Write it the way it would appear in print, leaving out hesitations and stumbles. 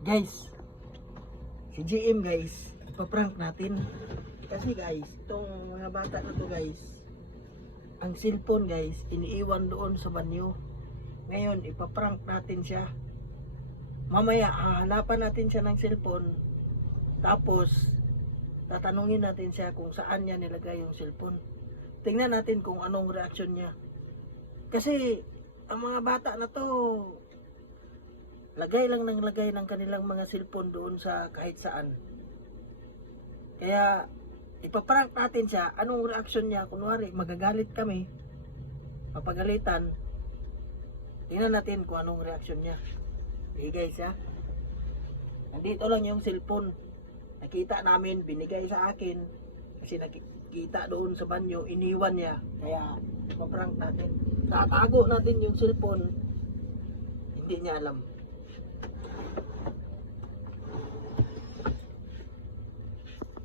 Guys, si GM guys, ipaprank natin. Kasi guys, itong mga bata na to guys, ang cellphone guys, iniiwan doon sa banyo. Ngayon, ipaprank natin siya. Mamaya, hahanapan natin siya ng cellphone. Tapos, tatanungin natin siya kung saan niya nilagay yung cellphone. Tingnan natin kung anong reaksyon niya. Kasi, ang mga bata na to, lagay lang ng lagay ng kanilang mga cellphone doon sa kahit saan. Kaya, ipaprank natin siya. Anong reaksyon niya? Kunwari, magagalit kami. Mapagalitan. Tingnan natin kung anong reaksyon niya. Okay guys ha. Nandito lang yung cellphone. Nakita namin, binigay sa akin. Kasi nakita doon sa banyo, iniwan niya. Kaya, ipaprank natin. Tatago natin yung cellphone. Hindi niya alam.